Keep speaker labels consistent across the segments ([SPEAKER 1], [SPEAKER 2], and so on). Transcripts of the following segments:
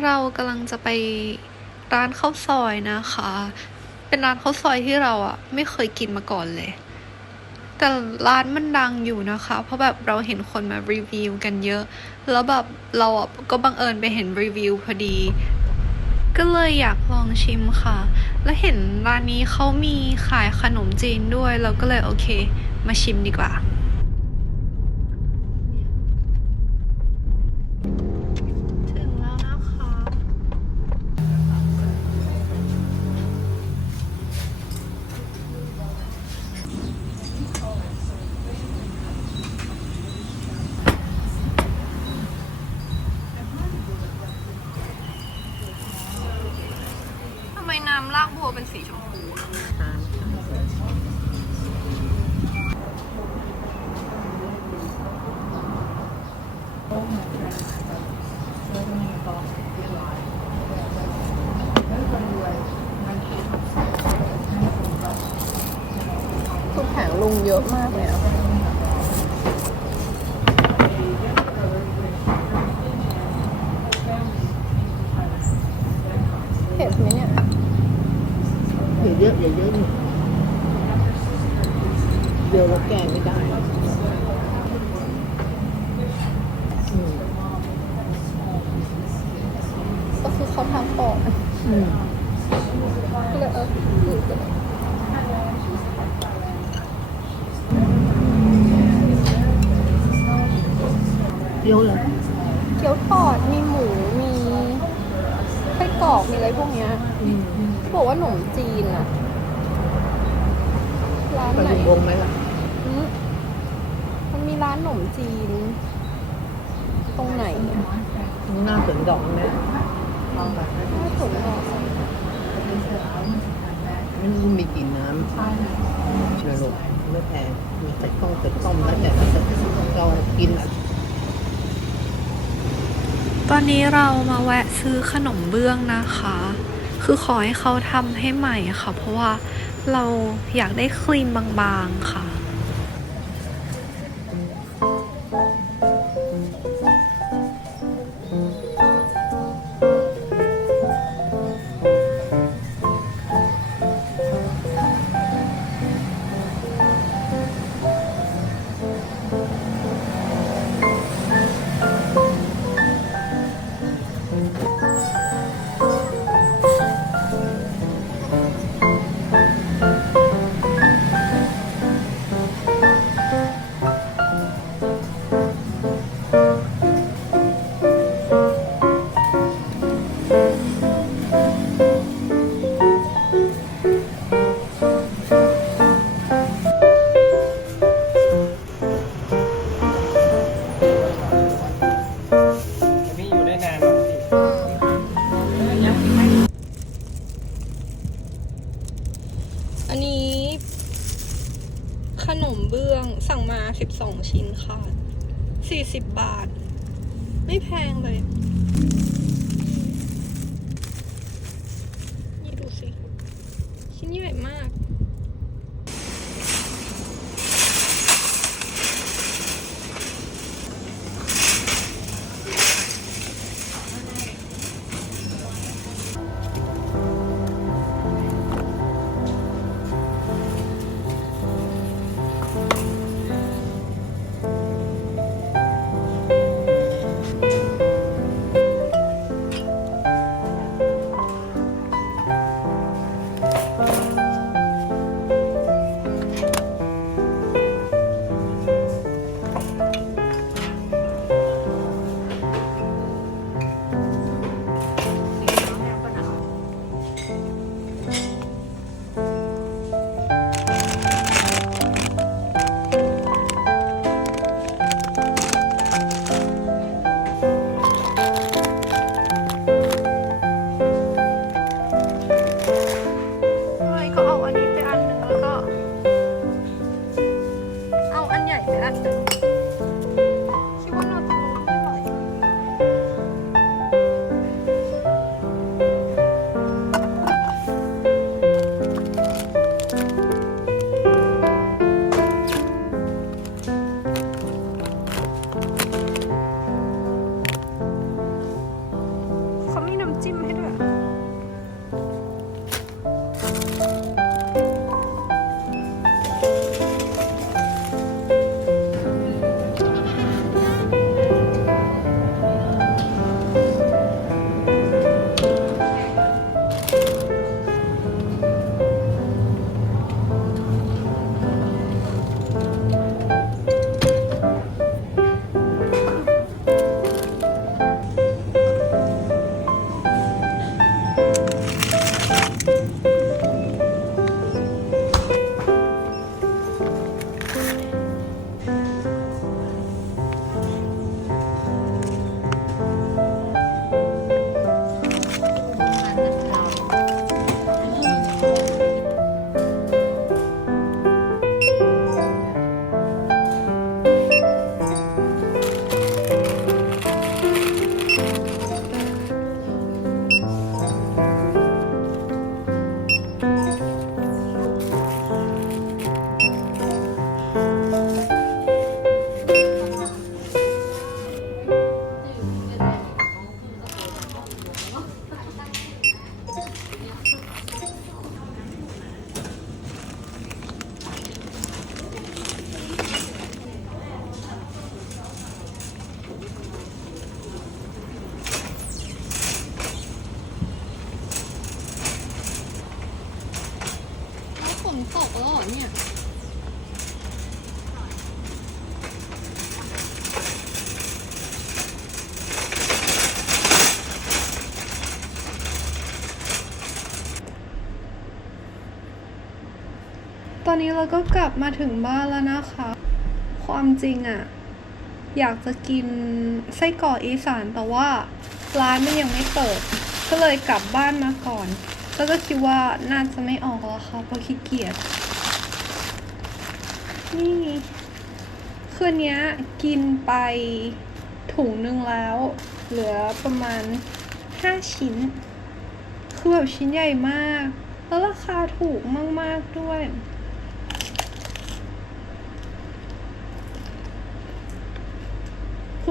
[SPEAKER 1] ้เรากำลังจะไปร้านข้าวซอยนะคะ เป็นร้านข้าวซอยที่เราอะไม่เคยกินมาก่อนเลย แต่ร้านมันดังอยู่นะคะ เพราะแบบเราเห็นคนมารีวิวกันเยอะ แล้วแบบเราอะก็บังเอิญไปเห็นรีวิวพอดี ก็เลยอยากลองชิมค่ะ แล้วเห็นร้านนี้เขามีขายขนมจีนด้วย เราก็เลยโอเค มาชิมดีกว่า เย
[SPEAKER 2] อะมากเลยอะเผ็ดไหมเนี่ย
[SPEAKER 3] อย่าเยอะอย่าเยอะนี่เดี๋ยวเราแก้ไม่ได้อืม
[SPEAKER 2] ก็คือเขาทำออก
[SPEAKER 3] อืม
[SPEAKER 2] ก็เลยเอออืดไปเลย
[SPEAKER 3] เดี๋ยวเลย
[SPEAKER 2] เกี๊ยวทอดมีหมูมีไส้กรอกมีอะไรพวกเนี้ย
[SPEAKER 3] อืม
[SPEAKER 2] บอกว่าขนมจีนอะร้าน
[SPEAKER 3] ไป
[SPEAKER 2] ไหน
[SPEAKER 3] ถึงวงไหมล่ะ
[SPEAKER 2] อืมมันมีร้านขนมจีน ตรงไหนอะ
[SPEAKER 3] หน้าสวนดอกนะเอาไป
[SPEAKER 2] น่าสนใจ
[SPEAKER 3] มันมีกลิ่นน้ำเดี๋ยวลูกไม่แพงมีใส่ต้มใส่ต้มแล้วแต่เราจะเรากินอะ
[SPEAKER 1] ตอนนี้เรามาแวะซื้อขนมเบื้องนะคะ คือขอให้เขาทำให้ใหม่ค่ะ เพราะว่าเราอยากได้ครีมบางๆค่ะ
[SPEAKER 2] เบื้องสั่งมา 12 ชิ้นค่ะ 40 บาท ไม่แพงเลย เรา
[SPEAKER 1] ก็กลับมาถึงบ้านแล้วนะคะ ความจริงอะอยากจะกินไส้กรอกอีสานแต่ว่าร้านมันยังไม่เปิด ก็เลยกลับบ้านมาก่อน แล้วก็คิดว่าน่าจะไม่ออกแล้วค่ะเพราะขี้เกียจนี่คืนนี้กินไปถุงนึงแล้ว เหลือประมาณ 5 ชิ้น คือแบบชิ้นใหญ่มาก แล้วราคาถูกมาก ๆ ด้วย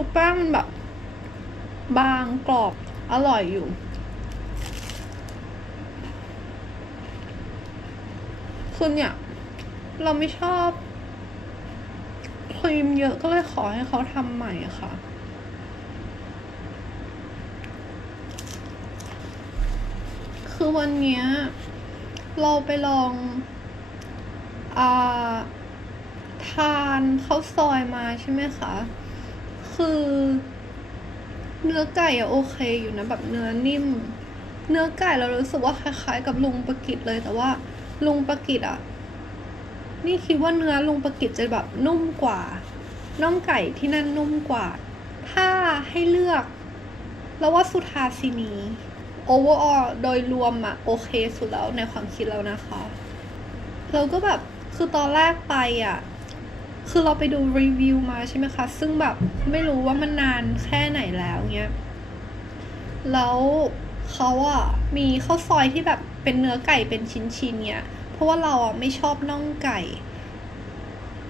[SPEAKER 1] คือแป้งมันแบบ บางกรอบอร่อยอยู่ คือเนี่ย เราไม่ชอบครีมเยอะก็เลยขอให้เขาทำใหม่ค่ะคือวันเนี้ยเราไปลองอาทานข้าวซอยมาใช่ไหมคะ คือ เนื้อไก่อะโอเคอยู่นะแบบเนื้อนิ่ม เนื้อไก่เรารู้สึกว่าคล้ายๆ กับลุงประกิตเลยแต่ว่า ลุงประกิตอะนี่คิดว่าเนื้อลุงประกิตจะแบบนุ่มกว่าน่องไก่ที่นั่นนุ่มกว่า ถ้าให้เลือกเราว่าสุทาซินี overall โดยรวมอะโอเคสุดแล้วในความคิดเรานะคะ เราก็แบบคือตอนแรกไปอะ คือเราไปดูรีวิวมาใช่ไหมคะ ซึ่งแบบไม่รู้ว่ามันนานแค่ไหนแล้วเงี้ย แล้วเขาอะมีข้าวซอยที่แบบเป็นเนื้อไก่เป็นชิ้นๆเนี่ยเพราะว่าเราอะไม่ชอบน่องไก่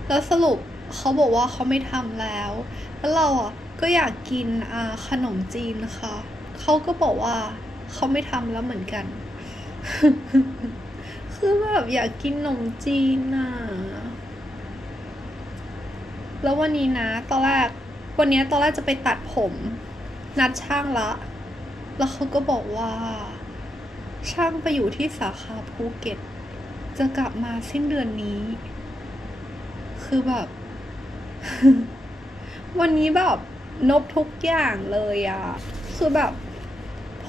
[SPEAKER 1] แล้วสรุปเขาบอกว่าเขาไม่ทำแล้ว แล้วเราอะก็อยากกินอาขนมจีนนะคะเขาก็บอกว่าเขาไม่ทำแล้วเหมือนกัน คือแบบอยากกินขนมจีนน่ะ แล้ววันนี้นะ ตอนแรก วันนี้ตอนแรกจะไปตัดผม นัดช่างละ แล้วเขาก็บอกว่า ช่างไปอยู่ที่สาขาภูเก็ต จะกลับมาสิ้นเดือนนี้ คือแบบ วันนี้แบบนบทุกอย่างเลยอะคือแบบ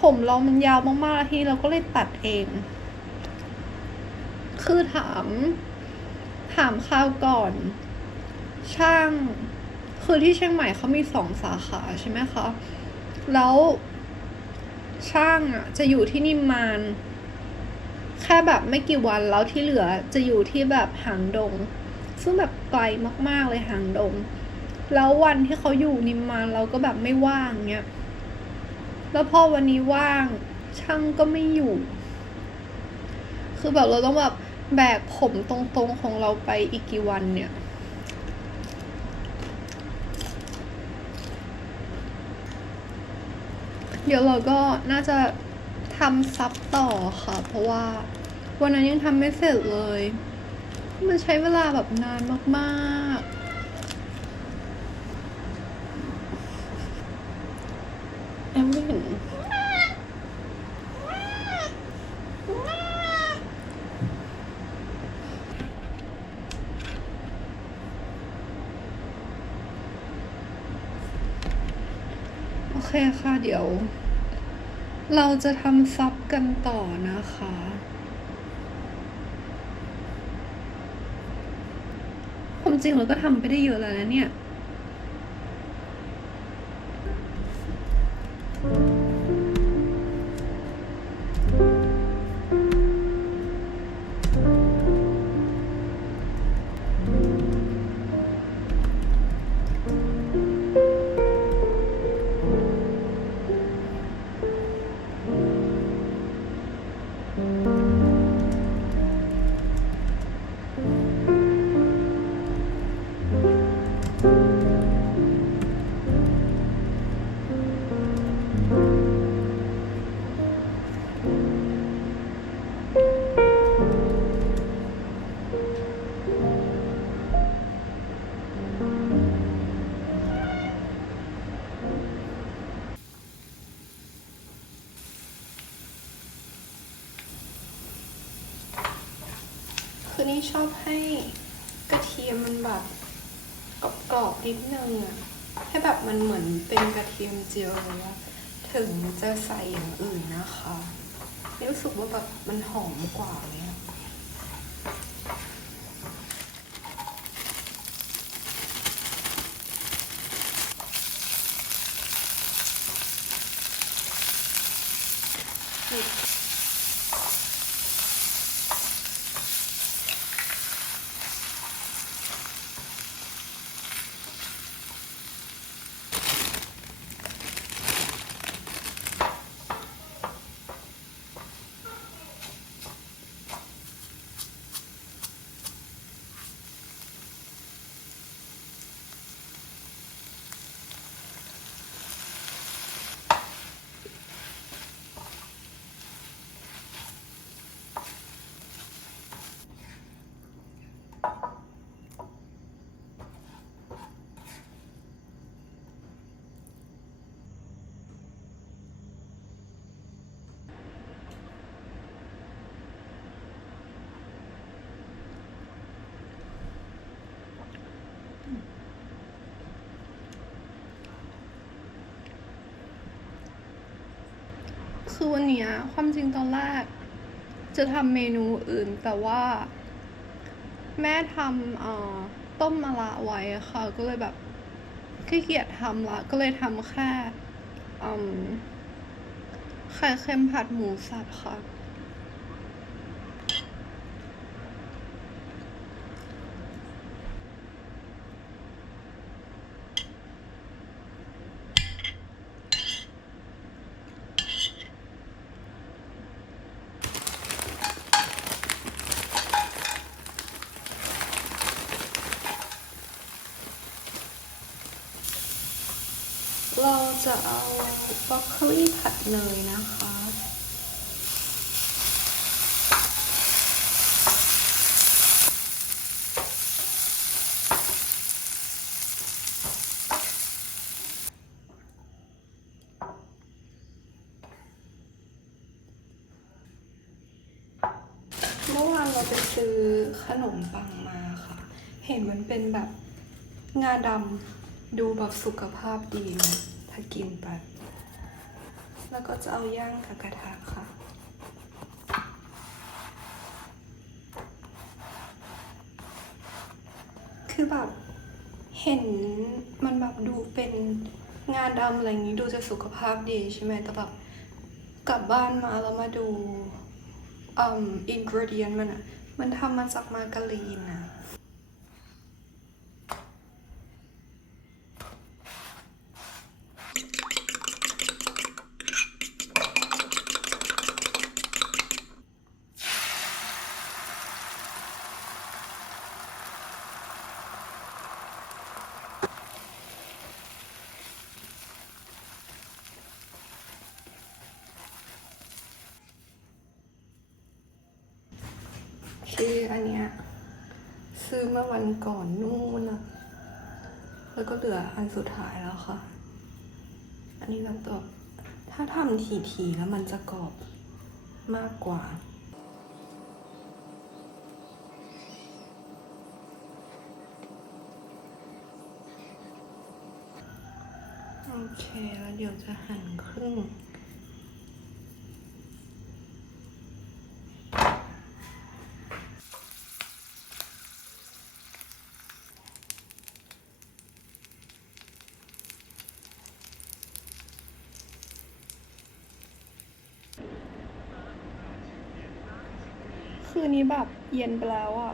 [SPEAKER 1] ผมเรามันยาวมากๆทีเราก็เลยตัดเอง คือถาม ถามข้าวก่อน ช่างคือที่เชียงใหม่เขามีสองสาขาใช่ไหมคะ แล้วช่างอะ จะอยู่ที่นิมมานแค่แบบไม่กี่วันแล้วที่เหลือจะอยู่ที่แบบหางดง ซึ่งแบบไกลมากๆเลยหางดง แล้ววันที่เขาอยู่นิมมานเราก็แบบไม่ว่างเงี้ยแล้วพอวันนี้ว่างช่างก็ไม่อยู่ คือแบบเราต้องแบบแบกผมตรงๆของเราไปอีกกี่วันเนี่ย เดี๋ยวเราก็น่าจะทำซับต่อค่ะ เพราะว่าวันนั้นยังทำไม่เสร็จเลย มันใช้เวลาแบบนานมากๆ แอมวินโอเคค่ะเดี๋ยว เราจะทำซับกันต่อนะคะความจริงเราก็ทำไปได้เยอะแล้วนะเนี่ย นี้ชอบให้กระเทียมมันแบบกรอบๆนิดนึงอะให้แบบมันเหมือนเป็นกระเทียมเจียวเลยอะถึงจะใส่อย่างอื่นนะคะ รู้สึกว่าแบบมันหอมกว่าเลย คือวันนี้ความจริงตอนแรก จะทำเมนูอื่นแต่ว่า แม่ทำต้มมะระไว้ค่ะ ก็เลยแบบขี้เกียจทำละ ก็เลยทำแค่ไข่เค็มผัดหมูสับค่ะ จะเอาบรอกโคลีผัดเนยนะคะ เมื่อวานเราไปซื้อขนมปังมาค่ะ เห็นมันเป็นแบบงาดำดูแบบสุขภาพดีนะ ถ้ากินไป แล้วก็จะเอาย่างกับกระทะค่ะคือแบบเห็นมันแบบดูเป็นงานดำอะไรอย่างนี้ดูจะสุขภาพดีใช่ไหมแต่แบบกลับบ้านมาแล้วมาดูอืมอินกรเดียนมันอะมันทำมาจากมาการีนอะคืออันเนี้ย ซื้อมาวันก่อนนู่นอะแล้วก็เหลืออันสุดท้ายแล้วค่ะ อันนี้แบบตัวถ้าทำทีๆแล้วมันจะกรอบมากกว่าโอเค แล้วเดี๋ยวจะหั่นครึ่ง คืนนี้แบบเย็นไปแล้วอะ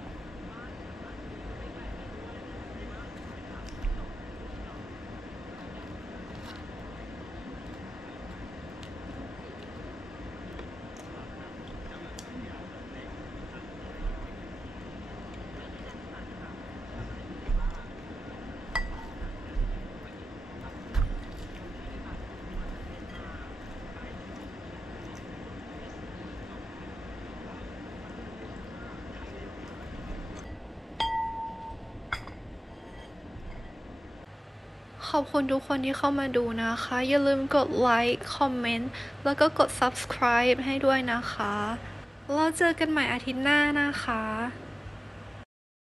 [SPEAKER 1] ขอบคุณทุกคนที่เข้ามาดูนะคะ อย่าลืมกดไลค์คอมเมนต์แล้วก็กด subscribe ให้ด้วยนะคะ เราเจอกันใหม่อาทิตย์หน้านะคะ